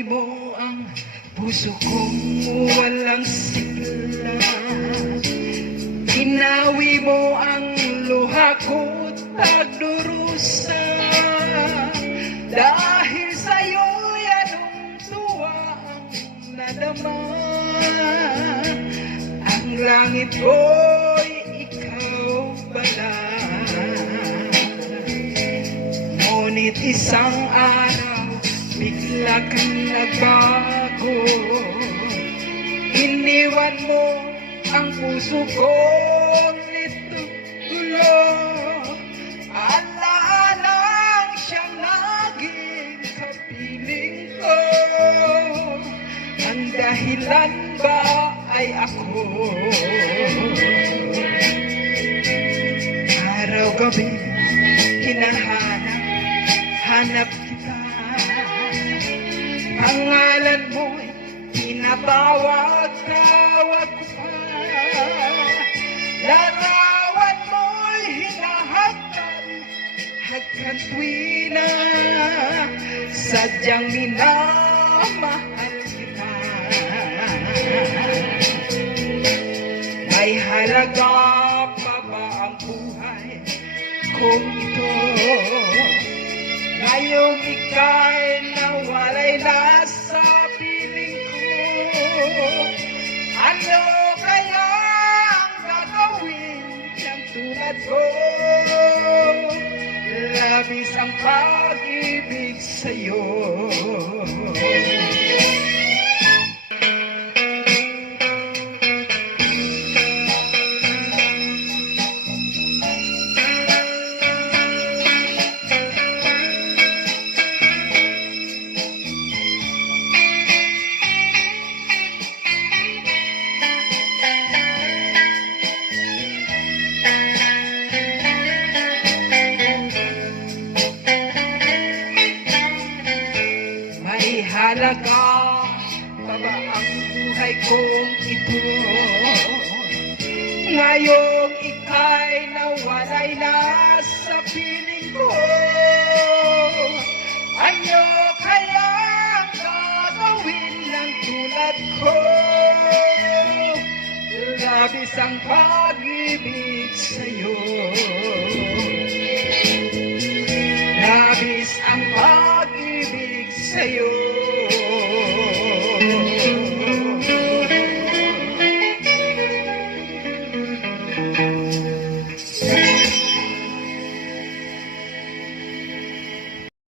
Inawi mo ang puso kong walang sigla. Inawi mo ang luha ko't pagdurusa. Dahil sa'yo'y anong tuwa ang nadama. Ang langit ko'y ikaw pala. Ngunit isang araw bigla kang nagbago. Iniwan mo ang puso ko nito gulo. Ala-alang siyang naging kapiling ko. Ang dahilan ba ay ako? Araw-gabi hinahanap kita. Pangalan mo'y tinatawag-tawag ko pa. Larawan mo'y hagkan tuwina. Sadyang minamahal kita. May halaga pa ba ang buhay kung ito? Ngayong ika'y nawalay na sa piling ko. Ano kaya ang gagawin ng tulad ko? Labis ang pag-ibig sa'yo. Halaga pa ba ang buhay kong ito? Ngayong ika'y nawalay na sa piling ko. Ano kaya ang gagawin ng tulad ko? Labis ang pag-ibig sa'yo. Labis ang pag-ibig sa'yo.